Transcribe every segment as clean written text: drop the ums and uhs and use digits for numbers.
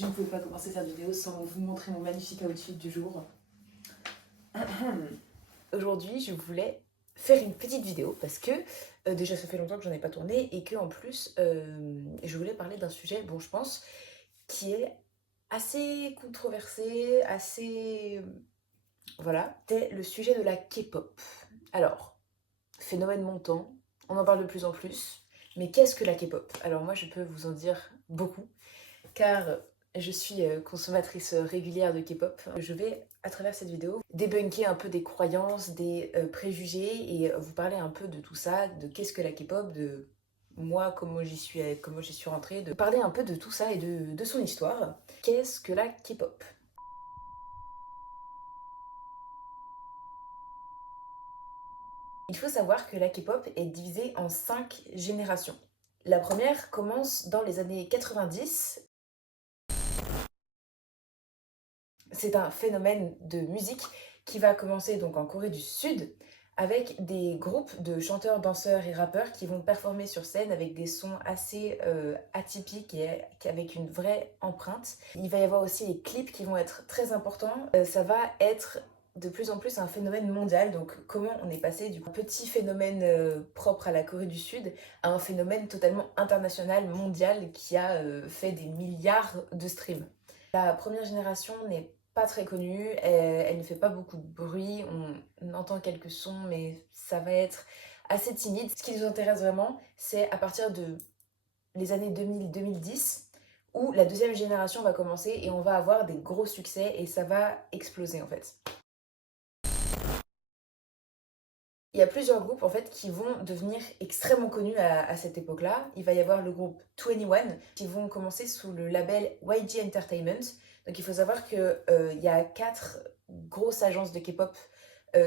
Je ne pouvais pas commencer cette vidéo sans vous montrer mon magnifique outfit du jour. Aujourd'hui, je voulais faire une petite vidéo parce que déjà ça fait longtemps que j'en ai pas tourné et que en plus je voulais parler d'un sujet, bon je pense, qui est assez controversé, assez... Voilà, c'est le sujet de la K-pop. Alors, phénomène montant, on en parle de plus en plus, mais qu'est-ce que la K-pop? Alors moi je peux vous en dire beaucoup, car je suis consommatrice régulière de K-pop. Je vais, à travers cette vidéo, débunker un peu des croyances, des préjugés et vous parler un peu de tout ça, de qu'est-ce que la K-pop, de moi, comment j'y suis rentrée, de parler un peu de tout ça et de son histoire. Qu'est-ce que la K-pop? Il faut savoir que la K-pop est divisée en 5 générations. La première commence dans les années 90. C'est un phénomène de musique qui va commencer donc en Corée du Sud avec des groupes de chanteurs, danseurs et rappeurs qui vont performer sur scène avec des sons assez atypiques et avec une vraie empreinte. Il va y avoir aussi les clips qui vont être très importants. Ça va être de plus en plus un phénomène mondial. Donc comment on est passé du petit phénomène propre à la Corée du Sud à un phénomène totalement international, mondial, qui a fait des milliards de streams. La première génération n'est pas très connue, elle ne fait pas beaucoup de bruit, on entend quelques sons, mais ça va être assez timide. Ce qui nous intéresse vraiment, c'est à partir de les années 2000-2010, où la deuxième génération va commencer et on va avoir des gros succès et ça va exploser en fait. Il y a plusieurs groupes en fait qui vont devenir extrêmement connus à cette époque-là. Il va y avoir le groupe 21 qui vont commencer sous le label YG Entertainment. Donc il faut savoir que il y a 4 grosses agences de K-pop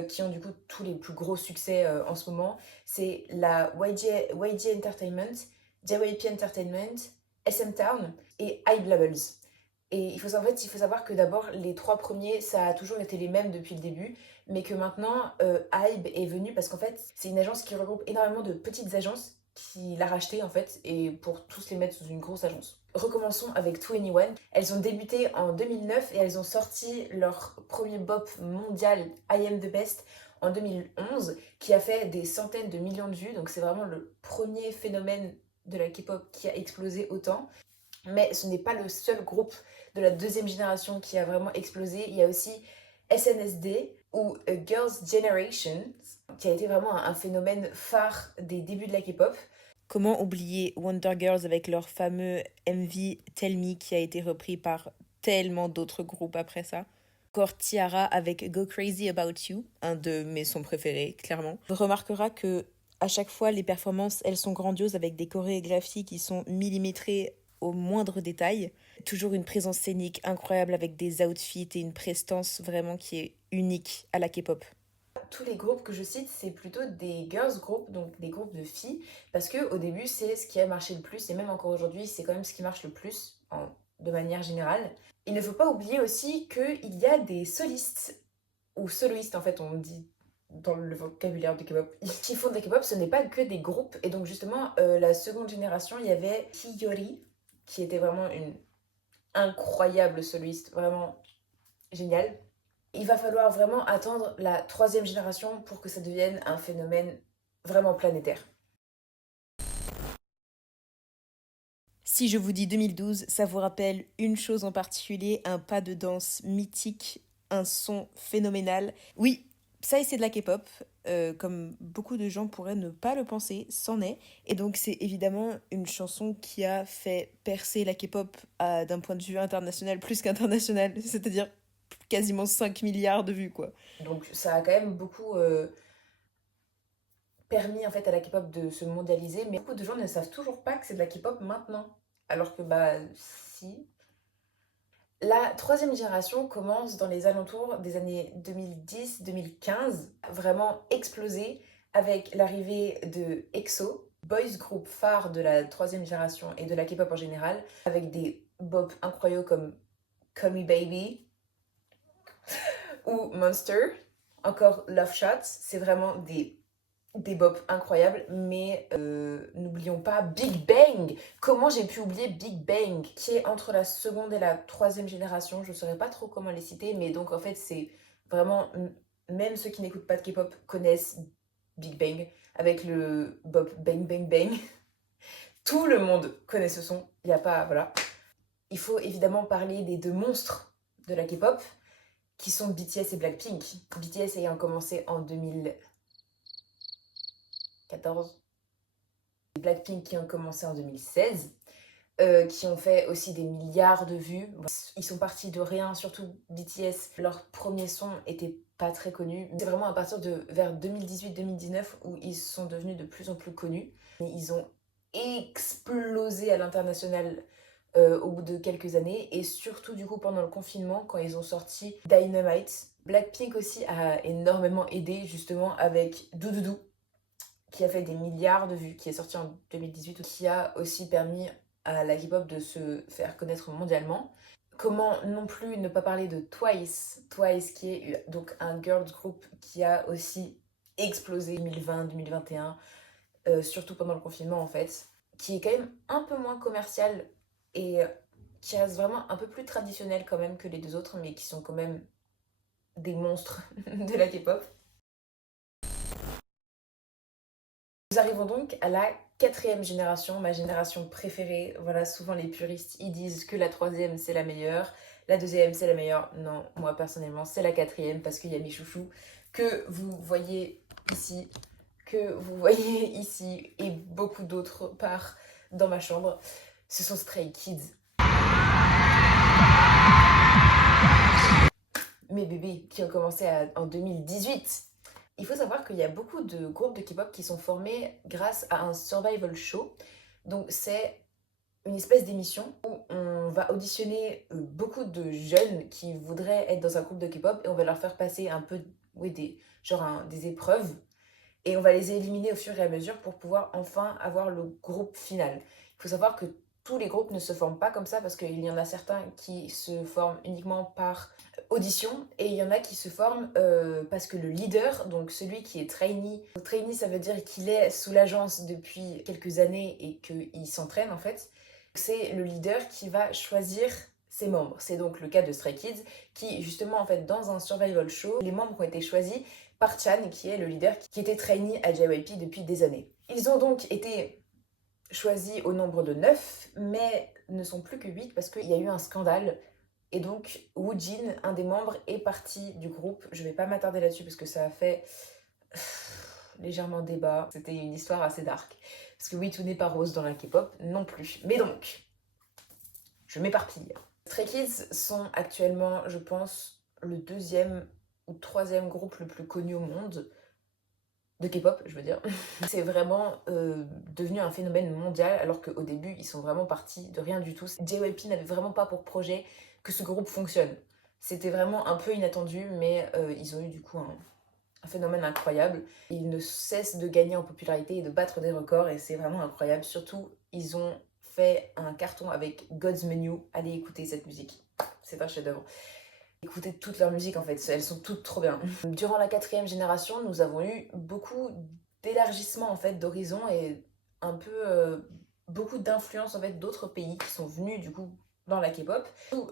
qui ont du coup tous les plus gros succès en ce moment. C'est la YG Entertainment, JYP Entertainment, SM Town et Hype Labels. Et il faut savoir que d'abord, les 3 premiers, ça a toujours été les mêmes depuis le début, mais que maintenant, Hybe est venu parce qu'en fait, c'est une agence qui regroupe énormément de petites agences qui l'a racheté en fait, et pour tous les mettre sous une grosse agence. Recommençons avec 21. Elles ont débuté en 2009 et elles ont sorti leur premier bop mondial, I Am The Best, en 2011, qui a fait des centaines de millions de vues, donc c'est vraiment le premier phénomène de la K-pop qui a explosé autant. Mais ce n'est pas le seul groupe de la deuxième génération qui a vraiment explosé. Il y a aussi SNSD ou A Girls' Generation, qui a été vraiment un phénomène phare des débuts de la K-pop. Comment oublier Wonder Girls avec leur fameux MV Tell Me qui a été repris par tellement d'autres groupes après ça. Encore Tiara avec Go Crazy About You, un de mes sons préférés, clairement. On remarquera que à chaque fois, les performances, elles sont grandioses avec des chorégraphies qui sont millimétrées au moindre détail. Toujours une présence scénique incroyable avec des outfits et une prestance vraiment qui est unique à la K-pop. Tous les groupes que je cite, c'est plutôt des girls groups, donc des groupes de filles, parce que au début, c'est ce qui a marché le plus, et même encore aujourd'hui, c'est quand même ce qui marche le plus, de manière générale. Il ne faut pas oublier aussi qu'il y a des solistes, ou soloistes en fait, on dit dans le vocabulaire du K-pop, qui font de la K-pop, ce n'est pas que des groupes, et donc justement, la seconde génération, il y avait Hiyori, qui était vraiment une incroyable soloiste, vraiment géniale. Il va falloir vraiment attendre la troisième génération pour que ça devienne un phénomène vraiment planétaire. Si je vous dis 2012, ça vous rappelle une chose en particulier, un pas de danse mythique, un son phénoménal. Oui, Psy c'est de la K-pop, comme beaucoup de gens pourraient ne pas le penser, c'en est. Et donc c'est évidemment une chanson qui a fait percer la K-pop d'un point de vue international plus qu'international, c'est-à-dire quasiment 5 milliards de vues quoi. Donc ça a quand même beaucoup permis en fait à la K-pop de se mondialiser, mais beaucoup de gens ne savent toujours pas que c'est de la K-pop maintenant. Alors que bah si. La troisième génération commence dans les alentours des années 2010-2015, vraiment exploser avec l'arrivée de EXO, boys group phare de la troisième génération et de la K-pop en général, avec des bops incroyables comme Call Me Baby ou Monster, encore Love Shots, c'est vraiment des des bops incroyables, mais n'oublions pas Big Bang. Comment j'ai pu oublier Big Bang, qui est entre la seconde et la troisième génération. Je ne saurais pas trop comment les citer, mais donc en fait c'est vraiment, même ceux qui n'écoutent pas de K-pop connaissent Big Bang, avec le bop Bang Bang Bang. Tout le monde connaît ce son, il n'y a pas, voilà. Il faut évidemment parler des deux monstres de la K-pop, qui sont BTS et Blackpink. BTS ayant commencé en 2014, Blackpink qui ont commencé en 2016, qui ont fait aussi des milliards de vues. Ils sont partis de rien, surtout BTS. Leur premier son était pas très connu. C'est vraiment à partir de vers 2018-2019 où ils sont devenus de plus en plus connus. Et ils ont explosé à l'international au bout de quelques années, et surtout du coup pendant le confinement quand ils ont sorti Dynamite. Blackpink aussi a énormément aidé justement avec Doudoudou, qui a fait des milliards de vues, qui est sorti en 2018, qui a aussi permis à la K-pop de se faire connaître mondialement. Comment non plus ne pas parler de Twice, Twice qui est donc un girls group qui a aussi explosé 2020-2021, surtout pendant le confinement en fait, qui est quand même un peu moins commercial et qui reste vraiment un peu plus traditionnel quand même que les deux autres, mais qui sont quand même des monstres de la K-pop. Nous arrivons donc à la quatrième génération, ma génération préférée. Voilà, souvent les puristes, ils disent que la troisième c'est la meilleure, la deuxième c'est la meilleure. Non, moi personnellement c'est la quatrième parce qu'il y a mes chouchous que vous voyez ici, et beaucoup d'autres parts dans ma chambre. Ce sont Stray Kids. Mes bébés qui ont commencé en 2018. Il faut savoir qu'il y a beaucoup de groupes de K-pop qui sont formés grâce à un survival show. Donc c'est une espèce d'émission où on va auditionner beaucoup de jeunes qui voudraient être dans un groupe de K-pop, et on va leur faire passer un peu, oui, des épreuves, et on va les éliminer au fur et à mesure pour pouvoir enfin avoir le groupe final. Il faut savoir que tous les groupes ne se forment pas comme ça, parce qu'il y en a certains qui se forment uniquement par audition, et il y en a qui se forment parce que le leader, donc celui qui est trainee ça veut dire qu'il est sous l'agence depuis quelques années et qu'il s'entraîne en fait, c'est le leader qui va choisir ses membres. C'est donc le cas de Stray Kids qui justement en fait dans un survival show, les membres ont été choisis par Chan qui est le leader qui était trainee à JYP depuis des années. Ils ont donc été choisis au nombre de 9, mais ne sont plus que 8 parce qu'il y a eu un scandale. Et donc, Woojin, un des membres, est parti du groupe. Je vais pas m'attarder là-dessus parce que ça a fait légèrement débat. C'était une histoire assez dark. Parce que oui, tout n'est pas rose dans la K-pop non plus. Mais donc, je m'éparpille. Stray Kids sont actuellement, je pense, le deuxième ou troisième groupe le plus connu au monde. De K-pop, je veux dire. C'est vraiment devenu un phénomène mondial, alors qu'au début, ils sont vraiment partis de rien du tout. JYP n'avait vraiment pas pour projet que ce groupe fonctionne. C'était vraiment un peu inattendu, mais ils ont eu du coup un phénomène incroyable. Ils ne cessent de gagner en popularité et de battre des records, et c'est vraiment incroyable. Surtout, ils ont fait un carton avec God's Menu. Allez écouter cette musique, c'est un chef-d'œuvre. Écouter toute leur musique en fait, elles sont toutes trop bien. Durant la quatrième génération, nous avons eu beaucoup d'élargissement en fait d'horizons, et un peu beaucoup d'influences en fait d'autres pays qui sont venus du coup dans la K-pop.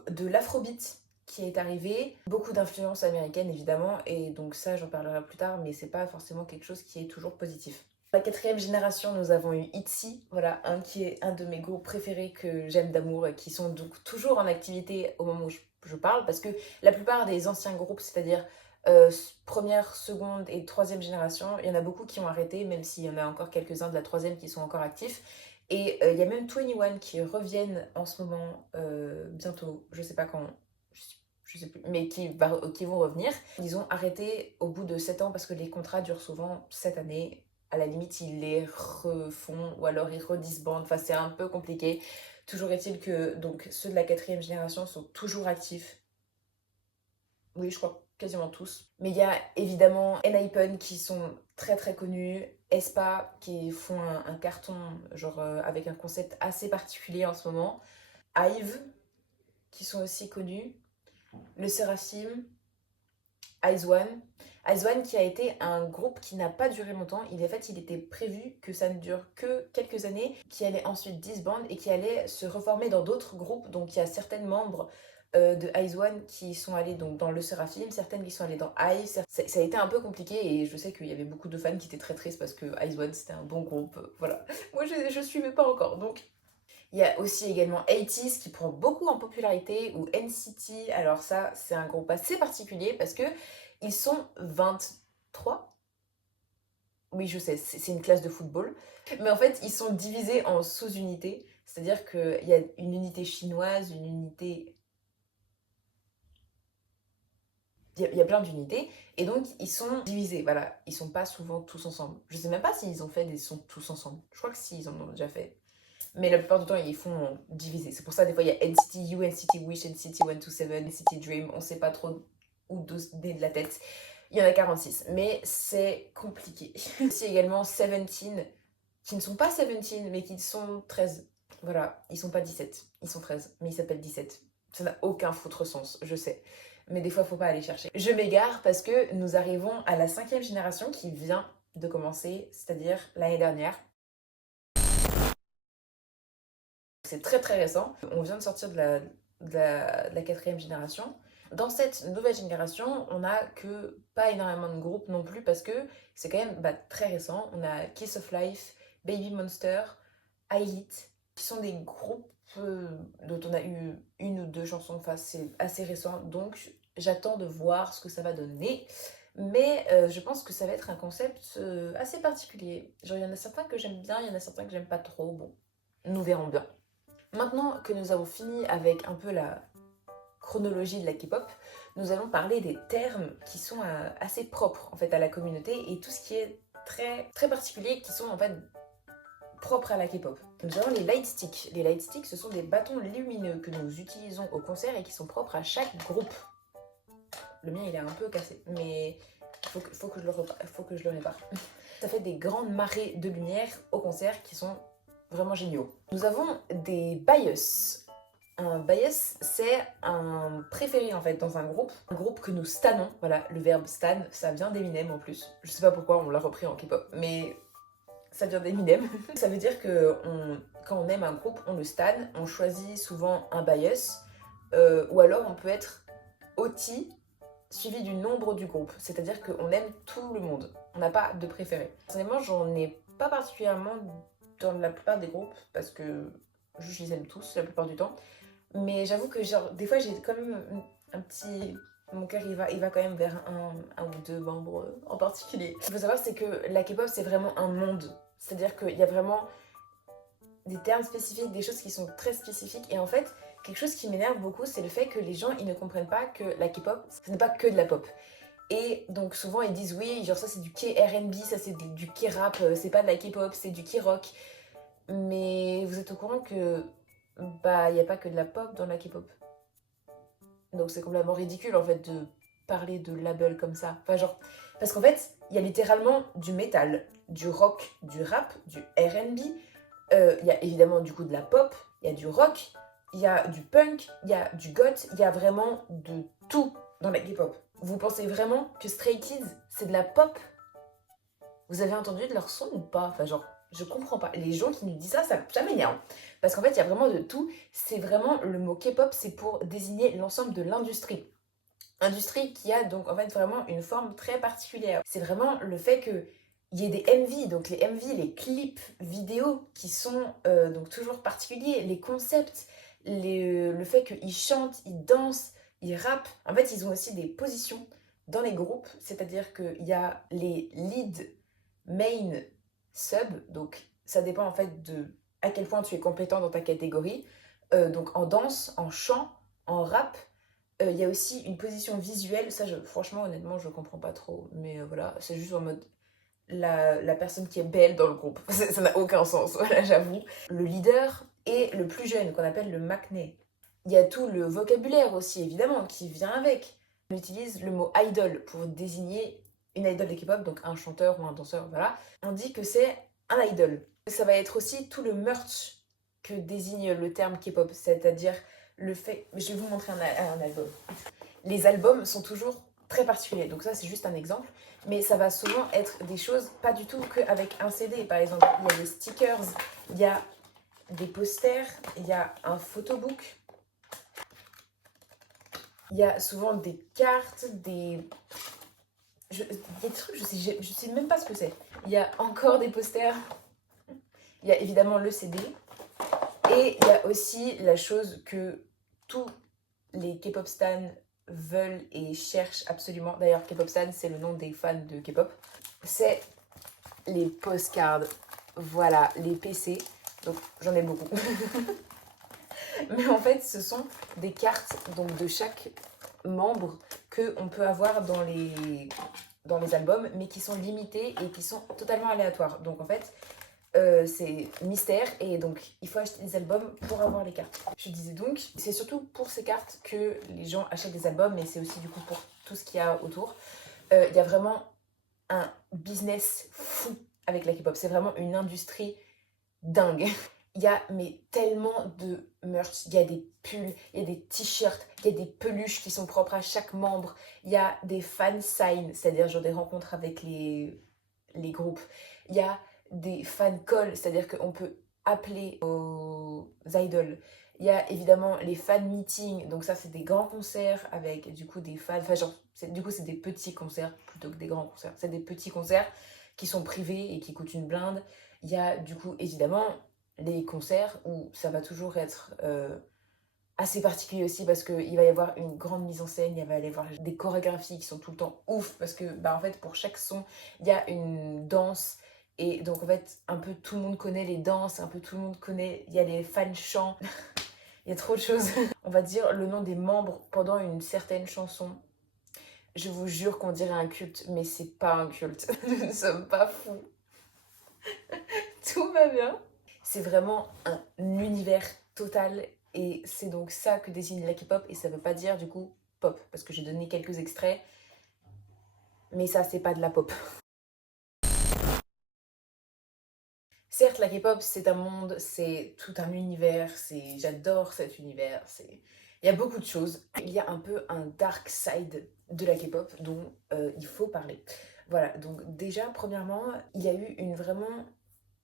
De l'afrobeat qui est arrivé, beaucoup d'influences américaines évidemment, et donc ça j'en parlerai plus tard, mais c'est pas forcément quelque chose qui est toujours positif. La quatrième génération, nous avons eu ITZY, voilà, qui est un de mes groupes préférés que j'aime d'amour, et qui sont donc toujours en activité au moment où je parle, parce que la plupart des anciens groupes, c'est-à-dire première, seconde et troisième génération, il y en a beaucoup qui ont arrêté, même s'il y en a encore quelques-uns de la troisième qui sont encore actifs. Et il y a même 21 qui reviennent en ce moment, bientôt, je sais pas quand, je sais plus, mais qui vont revenir. Ils ont arrêté au bout de 7 ans parce que les contrats durent souvent 7 années. À la limite, ils les refont ou alors ils redisbandent. Enfin, c'est un peu compliqué. Toujours est-il que donc, ceux de la quatrième génération sont toujours actifs. Oui, je crois quasiment tous. Mais il y a évidemment Enhypen qui sont très très connus, aespa qui font un carton genre avec un concept assez particulier en ce moment, IVE qui sont aussi connus, le Seraphim, IZ*ONE. IZ*ONE qui a été un groupe qui n'a pas duré longtemps. En fait, il était prévu que ça ne dure que quelques années, qui allait ensuite disband et qui allait se reformer dans d'autres groupes. Donc il y a certaines membres de IZ*ONE qui sont allés donc dans le Seraphim, certaines qui sont allées dans IVE. Ça a été un peu compliqué et je sais qu'il y avait beaucoup de fans qui étaient très tristes parce que IZ*ONE c'était un bon groupe. Voilà. Moi je suivais pas encore donc. Il y a aussi également 80s qui prend beaucoup en popularité, ou NCT. Alors ça, c'est un groupe assez particulier parce que ils sont 23. Oui, je sais, c'est une classe de football. Mais en fait, ils sont divisés en sous-unités. C'est-à-dire qu'il y a une unité chinoise, une unité... Il y a plein d'unités. Et donc, ils sont divisés, voilà. Ils sont pas souvent tous ensemble. Je sais même pas s'ils ont fait des sons tous ensemble. Je crois que si, ils en ont déjà fait. Mais la plupart du temps, ils font diviser. C'est pour ça, des fois, il y a NCT U, NCT Wish, NCT 127, NCT Dream. On sait pas trop où donner de la tête. Il y en a 46, mais c'est compliqué. Aussi également 17, qui ne sont pas 17, mais qui sont 13. Voilà, ils sont pas 17, ils sont 13, mais ils s'appellent 17. Ça n'a aucun foutre sens, je sais. Mais des fois, faut pas aller chercher. Je m'égare parce que nous arrivons à la 5e génération qui vient de commencer, c'est-à-dire l'année dernière. C'est très très récent. On vient de sortir de la 4e génération. Dans cette nouvelle génération, on n'a que pas énormément de groupes non plus parce que c'est quand même très récent. On a Kiss of Life, Baby Monster, iLit, qui sont des groupes dont on a eu une ou deux chansons. Enfin, c'est assez récent, donc j'attends de voir ce que ça va donner. Mais je pense que ça va être un concept assez particulier. Genre, il y en a certains que j'aime bien, il y en a certains que j'aime pas trop. Bon, nous verrons bien. Maintenant que nous avons fini avec un peu la chronologie de la K-pop, nous allons parler des termes qui sont assez propres en fait à la communauté et tout ce qui est très, très particulier qui sont en fait propres à la K-pop. Nous avons les light sticks. Les light sticks, ce sont des bâtons lumineux que nous utilisons au concert et qui sont propres à chaque groupe. Le mien il est un peu cassé, mais faut que je le répare. Ça fait des grandes marées de lumière au concert qui sont vraiment géniaux. Nous avons des bias. Un bias, c'est un préféré en fait dans un groupe que nous stannons. Voilà, le verbe stan, ça vient d'Eminem en plus. Je sais pas pourquoi on l'a repris en K-pop, mais ça vient d'Eminem. Ça veut dire que quand on aime un groupe, on le stan, on choisit souvent un bias, ou alors on peut être OT suivi du nombre du groupe, c'est-à-dire qu'on aime tout le monde. On n'a pas de préféré. Personnellement, j'en ai pas particulièrement dans la plupart des groupes parce que je les aime tous la plupart du temps. Mais j'avoue que genre des fois j'ai quand même un petit... Mon cœur il va quand même vers un ou deux membres en particulier. Ce qu'il faut savoir c'est que la K-pop c'est vraiment un monde. C'est-à-dire qu'il y a vraiment des termes spécifiques, des choses qui sont très spécifiques. Et en fait, quelque chose qui m'énerve beaucoup c'est le fait que les gens ils ne comprennent pas que la K-pop ce n'est pas que de la pop. Et donc souvent ils disent oui, genre ça c'est du K-R&B, ça c'est du K-rap, c'est pas de la K-pop, c'est du K-rock. Mais vous êtes au courant que il n'y a pas que de la pop dans la K-pop. Donc c'est complètement ridicule en fait de parler de label comme ça. Enfin genre, parce qu'en fait, il y a littéralement du métal, du rock, du rap, du R&B. Il y a évidemment du coup de la pop, il y a du rock, il y a du punk, il y a du goth, il y a vraiment de tout dans la K-pop. Vous pensez vraiment que Stray Kids, c'est de la pop? Vous avez entendu de leur son ou pas? Enfin genre, je comprends pas. Les gens qui nous disent ça m'énerve. Parce qu'en fait, il y a vraiment de tout. C'est vraiment, le mot K-pop, c'est pour désigner l'ensemble de l'industrie. Industrie qui a donc en fait vraiment une forme très particulière. C'est vraiment le fait que il y ait des MV, donc les MV, les clips vidéo qui sont donc toujours particuliers, les concepts, le fait qu'ils chantent, ils dansent, ils rappent. En fait, ils ont aussi des positions dans les groupes, c'est-à-dire qu'il y a les lead, main, sub, donc ça dépend en fait de à quel point tu es compétent dans ta catégorie. Donc en danse, en chant, en rap, il y a aussi une position visuelle, ça franchement honnêtement je comprends pas trop, mais voilà, c'est juste en mode la personne qui est belle dans le groupe, ça n'a aucun sens, voilà j'avoue. Le leader et le plus jeune qu'on appelle le maknae. Il y a tout le vocabulaire aussi évidemment qui vient avec. On utilise le mot idol pour désigner une idol de K-pop, donc un chanteur ou un danseur, voilà. On dit que c'est un idol. Ça va être aussi tout le merch que désigne le terme K-pop, c'est-à-dire le fait... Je vais vous montrer un album. Les albums sont toujours très particulier. Donc ça, c'est juste un exemple. Mais ça va souvent être des choses pas du tout qu'avec un CD. Par exemple, il y a des stickers, il y a des posters, il y a un photobook. Il y a souvent des cartes, il y a des trucs, je sais même pas ce que c'est. Il y a encore des posters. Il y a évidemment le CD. Et il y a aussi la chose que tous les K-pop stans veulent et cherchent absolument. D'ailleurs, K-pop stan, c'est le nom des fans de K-pop. C'est les postcards. Voilà, les PC. Donc, j'en ai beaucoup. Mais en fait, ce sont des cartes donc, de chaque membre qu'on peut avoir dans les albums, mais qui sont limitées et qui sont totalement aléatoires. Donc en fait, c'est mystère et donc il faut acheter des albums pour avoir les cartes. Je disais donc, c'est surtout pour ces cartes que les gens achètent des albums, mais c'est aussi du coup pour tout ce qu'il y a autour. Il y a vraiment un business fou avec la K-pop. C'est vraiment une industrie dingue. Il y a mais tellement de merch, il y a des pulls, il y a des t-shirts, il y a des peluches qui sont propres à chaque membre, il y a des fan signs, c'est-à-dire genre des rencontres avec les groupes, il y a des fan calls, c'est-à-dire qu'on peut appeler aux idoles, il y a évidemment les fan meetings, donc ça c'est des grands concerts avec du coup des fans, enfin genre du coup c'est des petits concerts plutôt que des grands concerts, c'est des petits concerts qui sont privés et qui coûtent une blinde. Il y a du coup évidemment les concerts où ça va toujours être assez particulier aussi parce qu'il va y avoir une grande mise en scène, il va y avoir des chorégraphies qui sont tout le temps ouf parce que bah, en fait pour chaque son il y a une danse et donc en fait un peu tout le monde connaît les danses, un peu tout le monde connaît, il y a les fans chants, il y a trop de choses. On va dire le nom des membres pendant une certaine chanson. Je vous jure qu'on dirait un culte, mais c'est pas un culte. Nous ne sommes pas fous. Tout va bien. C'est vraiment un univers total et c'est donc ça que désigne la K-pop et ça veut pas dire du coup pop parce que j'ai donné quelques extraits mais ça c'est pas de la pop. Certes la K-pop c'est un monde, c'est tout un univers, j'adore cet univers, il y a beaucoup de choses. Il y a un peu un dark side de la K-pop dont il faut parler. Voilà, donc déjà premièrement, il y a eu une vraiment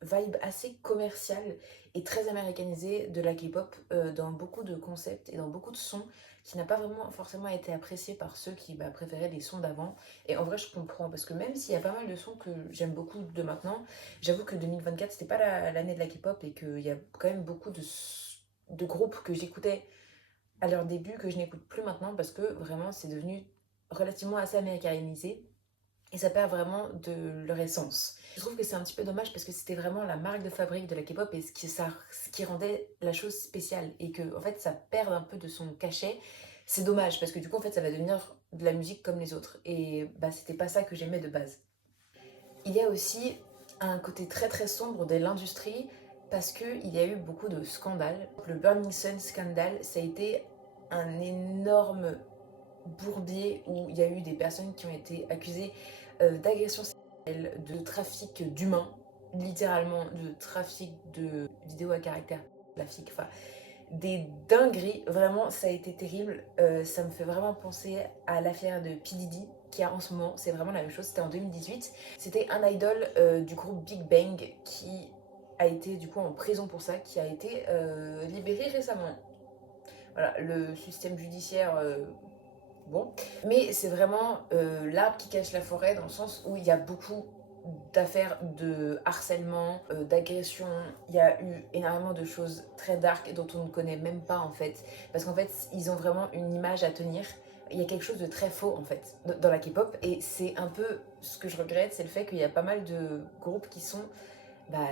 vibe assez commerciale et très américanisée de la K-pop dans beaucoup de concepts et dans beaucoup de sons qui n'a pas vraiment forcément été apprécié par ceux qui préféraient les sons d'avant. Et en vrai, je comprends parce que même s'il y a pas mal de sons que j'aime beaucoup de maintenant, j'avoue que 2024 c'était pas l'année de la K-pop et qu'il y a quand même beaucoup de groupes que j'écoutais à leur début que je n'écoute plus maintenant parce que vraiment c'est devenu relativement assez américanisé et ça perd vraiment de leur essence. Je trouve que c'est un petit peu dommage parce que c'était vraiment la marque de fabrique de la K-pop et ce qui rendait la chose spéciale et que en fait ça perd un peu de son cachet. C'est dommage parce que du coup en fait ça va devenir de la musique comme les autres et bah c'était pas ça que j'aimais de base. Il y a aussi un côté très très sombre de l'industrie parce qu'il y a eu beaucoup de scandales. Le Burning Sun scandale, ça a été un énorme bourbier où il y a eu des personnes qui ont été accusées d'agression sexuelle, de trafic d'humains, littéralement de trafic de vidéos à caractère graphique, enfin des dingueries, vraiment ça a été terrible. Ça me fait vraiment penser à l'affaire de P. Diddy qui a en ce moment, c'est vraiment la même chose, c'était en 2018. C'était un idol du groupe Big Bang qui a été du coup en prison pour ça, qui a été libéré récemment. Voilà, le système judiciaire, bon. Mais c'est vraiment l'arbre qui cache la forêt dans le sens où il y a beaucoup d'affaires de harcèlement, d'agression. Il y a eu énormément de choses très dark dont on ne connaît même pas en fait. Parce qu'en fait, ils ont vraiment une image à tenir. Il y a quelque chose de très faux en fait dans la K-pop. Et c'est un peu ce que je regrette, c'est le fait qu'il y a pas mal de groupes qui sont bah,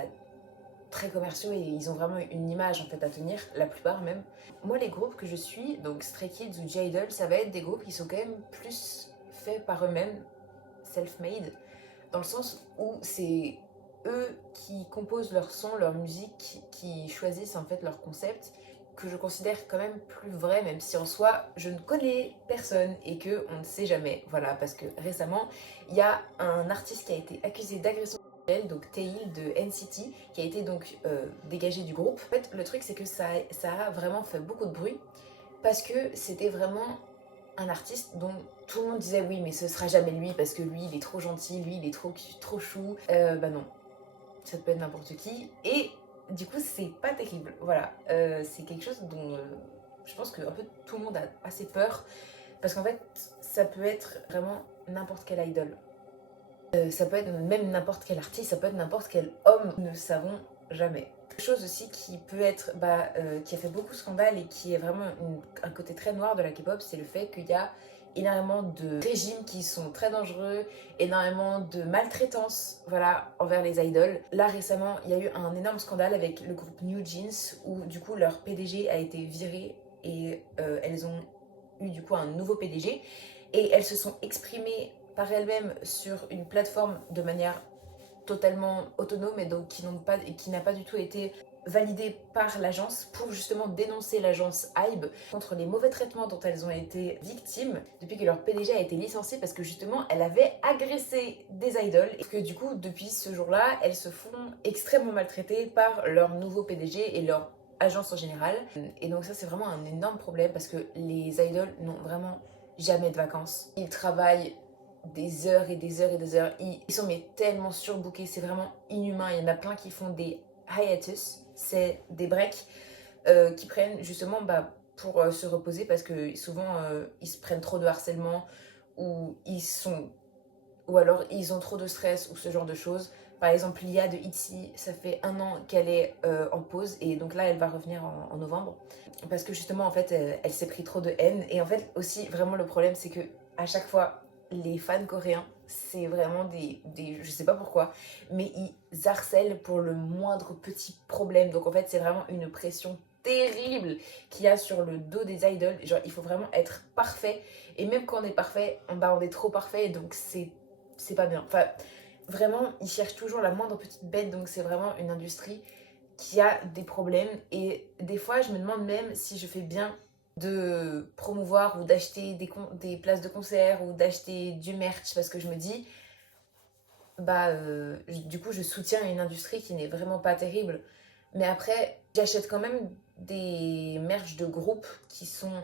très commerciaux et ils ont vraiment une image en fait à tenir, la plupart même. Moi les groupes que je suis, donc Stray Kids ou J-Idol, ça va être des groupes qui sont quand même plus faits par eux-mêmes, self-made, dans le sens où c'est eux qui composent leur son, leur musique, qui choisissent en fait leur concept, que je considère quand même plus vrai, même si en soi je ne connais personne et que on ne sait jamais. Voilà, parce que récemment il y a un artiste qui a été accusé d'agression sexuelle, donc Taeil de NCT, qui a été donc dégagé du groupe. En fait, le truc c'est que ça a vraiment fait beaucoup de bruit parce que c'était vraiment un artiste dont tout le monde disait oui mais ce sera jamais lui parce que lui il est trop gentil, lui il est trop chou. Bah non, ça peut être n'importe qui et du coup c'est pas terrible, voilà. C'est quelque chose dont je pense que un peu tout le monde a assez peur parce qu'en fait ça peut être vraiment n'importe quel idol. Ça peut être même n'importe quel artiste, ça peut être n'importe quel homme, nous ne savons jamais. Quelque chose aussi qui peut être, qui a fait beaucoup scandale et qui est vraiment un côté très noir de la K-pop, c'est le fait qu'il y a énormément de régimes qui sont très dangereux, énormément de maltraitance, voilà, envers les idoles. Là récemment, il y a eu un énorme scandale avec le groupe New Jeans où du coup leur PDG a été viré et elles ont eu du coup un nouveau PDG et elles se sont exprimées par elles-mêmes sur une plateforme de manière totalement autonome et donc qui n'a pas du tout été validée par l'agence pour justement dénoncer l'agence Hybe contre les mauvais traitements dont elles ont été victimes depuis que leur PDG a été licencié parce que justement elle avait agressé des idoles et que du coup depuis ce jour-là elles se font extrêmement maltraiter par leur nouveau PDG et leur agence en général. Et donc ça c'est vraiment un énorme problème parce que les idoles n'ont vraiment jamais de vacances. Ils travaillent des heures et des heures et des heures. Ils sont mais tellement surbookés, c'est vraiment inhumain. Il y en a plein qui font des hiatus, c'est des breaks qui prennent justement pour se reposer parce que souvent ils se prennent trop de harcèlement ou ou alors ils ont trop de stress ou ce genre de choses. Par exemple, Lia de ITZY, ça fait 1 an qu'elle est en pause et donc là elle va revenir en novembre parce que justement en fait elle s'est pris trop de haine et en fait aussi vraiment le problème c'est que à chaque fois les fans coréens c'est vraiment je sais pas pourquoi mais ils harcèlent pour le moindre petit problème donc en fait c'est vraiment une pression terrible qu'il y a sur le dos des idoles. Genre il faut vraiment être parfait et même quand on est parfait on est trop parfait donc c'est pas bien. Enfin, vraiment, ils cherchent toujours la moindre petite bête, donc c'est vraiment une industrie qui a des problèmes. Et des fois, je me demande même si je fais bien de promouvoir ou d'acheter des places de concert ou d'acheter du merch, parce que je me dis, du coup, je soutiens une industrie qui n'est vraiment pas terrible. Mais après, j'achète quand même des merch de groupes qui sont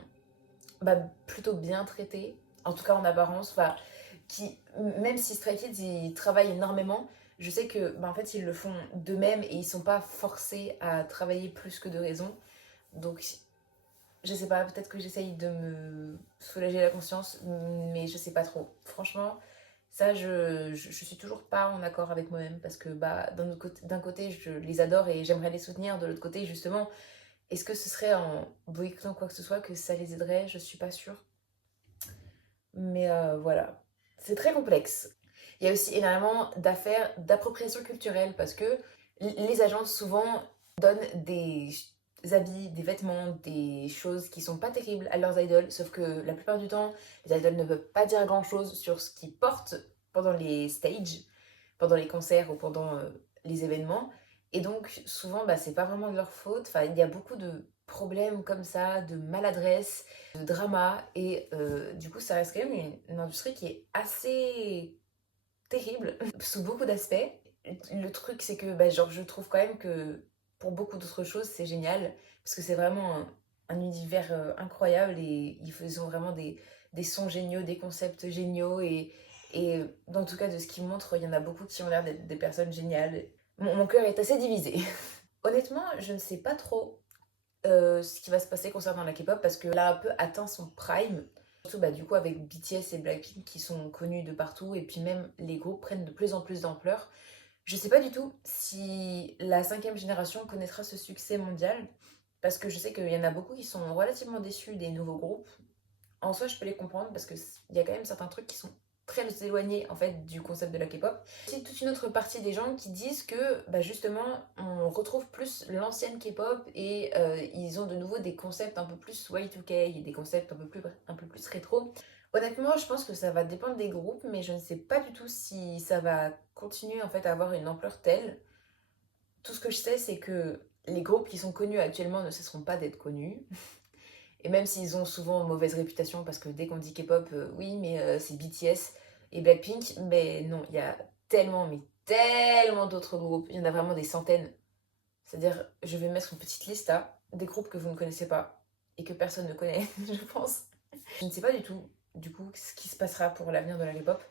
plutôt bien traités, en tout cas en apparence. Enfin, même si Stray Kids ils travaillent énormément, je sais que en fait ils le font d'eux-mêmes et ils sont pas forcés à travailler plus que de raison. Donc je sais pas, peut-être que j'essaye de me soulager la conscience, mais je sais pas trop. Franchement, ça je suis toujours pas en accord avec moi-même parce que d'un côté je les adore et j'aimerais les soutenir, de l'autre côté justement, est-ce que ce serait en boycottant quoi que ce soit que ça les aiderait? Je suis pas sûre. Mais voilà, c'est très complexe. Il y a aussi énormément d'affaires d'appropriation culturelle parce que les agences souvent donnent des habits, des vêtements, des choses qui sont pas terribles à leurs idoles, sauf que la plupart du temps, les idoles ne peuvent pas dire grand-chose sur ce qu'ils portent pendant les stages, pendant les concerts ou pendant les événements. Et donc souvent, c'est pas vraiment de leur faute. Enfin, il y a beaucoup de problèmes comme ça, de maladresse, de drama. Et du coup, ça reste quand même une industrie qui est assez terrible sous beaucoup d'aspects. Le truc, c'est que je trouve quand même que pour beaucoup d'autres choses, c'est génial. Parce que c'est vraiment un univers incroyable et ils ont vraiment des sons géniaux, des concepts géniaux. Et dans tout cas, de ce qu'ils montrent, il y en a beaucoup qui ont l'air d'être des personnes géniales. Mon cœur est assez divisé. Honnêtement, je ne sais pas trop ce qui va se passer concernant la K-pop parce que là a un peu atteint son prime. Surtout du coup avec BTS et Blackpink qui sont connus de partout et puis même les groupes prennent de plus en plus d'ampleur. Je sais pas du tout si la 5e génération connaîtra ce succès mondial parce que je sais qu'il y en a beaucoup qui sont relativement déçus des nouveaux groupes. En soi, je peux les comprendre parce qu'il y a quand même certains trucs qui sont très éloignés en fait du concept de la K-pop. C'est toute une autre partie des gens qui disent que justement on retrouve plus l'ancienne K-pop et ils ont de nouveau des concepts un peu plus Y2K et des concepts un peu plus rétro. Honnêtement, je pense que ça va dépendre des groupes, mais je ne sais pas du tout si ça va continuer en fait à avoir une ampleur telle. Tout ce que je sais, c'est que les groupes qui sont connus actuellement ne cesseront pas d'être connus. Et même s'ils ont souvent mauvaise réputation, parce que dès qu'on dit K-pop, oui, mais c'est BTS et Blackpink, mais non, il y a tellement, mais tellement d'autres groupes. Il y en a vraiment des centaines. C'est-à-dire, je vais mettre une petite liste là, des groupes que vous ne connaissez pas et que personne ne connaît, je pense. Je ne sais pas du tout, du coup, ce qui se passera pour l'avenir de la K-pop.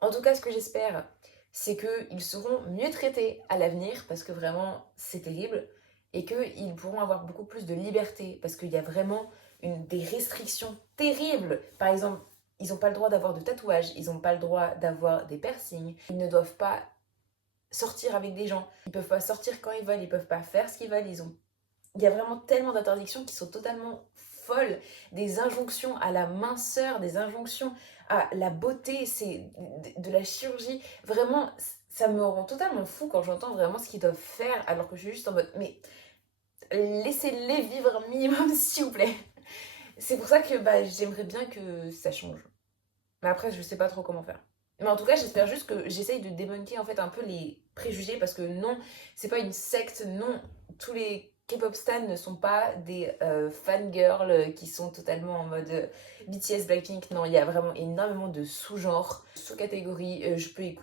En tout cas, ce que j'espère, c'est qu'ils seront mieux traités à l'avenir, parce que vraiment, c'est terrible, et qu'ils pourront avoir beaucoup plus de liberté, parce qu'il y a vraiment des restrictions terribles. Par exemple, ils n'ont pas le droit d'avoir de tatouages, ils n'ont pas le droit d'avoir des piercings, ils ne doivent pas sortir avec des gens, ils peuvent pas sortir quand ils veulent, ils peuvent pas faire ce qu'ils veulent, il y a vraiment tellement d'interdictions qui sont totalement folles, des injonctions à la minceur, des injonctions à la beauté, c'est de la chirurgie. Vraiment, ça me rend totalement fou quand j'entends vraiment ce qu'ils doivent faire, alors que je suis juste en mode, mais laissez-les vivre un minimum, s'il vous plaît. C'est pour ça que j'aimerais bien que ça change. Mais après, je sais pas trop comment faire. Mais en tout cas, j'espère juste que j'essaye de débunker en fait un peu les préjugés parce que non, c'est pas une secte, non, tous les K-pop stans ne sont pas des fangirls qui sont totalement en mode BTS, Blackpink. Non, il y a vraiment énormément de sous-genres, sous-catégories.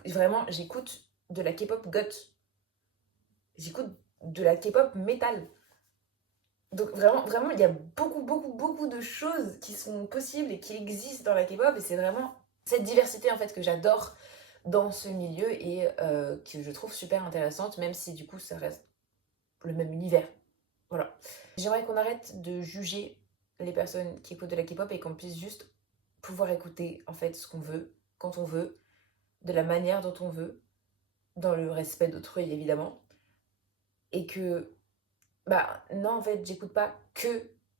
Vraiment, j'écoute de la K-pop goth. J'écoute de la K-pop metal. Donc vraiment, vraiment, il y a beaucoup, beaucoup, beaucoup de choses qui sont possibles et qui existent dans la K-pop et c'est vraiment cette diversité en fait que j'adore dans ce milieu et que je trouve super intéressante, même si du coup ça reste le même univers. Voilà. J'aimerais qu'on arrête de juger les personnes qui écoutent de la K-pop et qu'on puisse juste pouvoir écouter en fait ce qu'on veut, quand on veut, de la manière dont on veut, dans le respect d'autrui évidemment, et que non, en fait, j'écoute pas que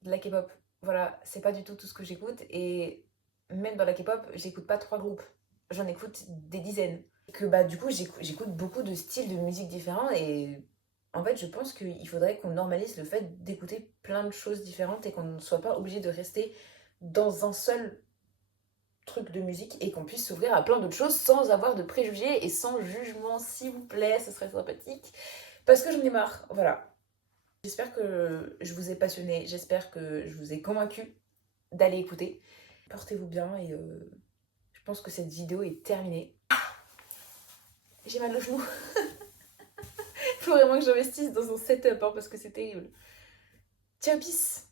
de la K-pop. Voilà, c'est pas du tout tout ce que j'écoute. Et même dans la K-pop, j'écoute pas 3 groupes. J'en écoute des dizaines. Que du coup, j'écoute beaucoup de styles de musique différents. Et en fait, je pense qu'il faudrait qu'on normalise le fait d'écouter plein de choses différentes et qu'on ne soit pas obligé de rester dans un seul truc de musique et qu'on puisse s'ouvrir à plein d'autres choses sans avoir de préjugés et sans jugement, s'il vous plaît, ce serait sympathique. Parce que j'en ai marre, voilà. J'espère que je vous ai passionné, j'espère que je vous ai convaincu d'aller écouter. Portez-vous bien et je pense que cette vidéo est terminée. J'ai mal au genou. Il faut vraiment que j'investisse dans un setup parce que c'est terrible. Ciao, peace.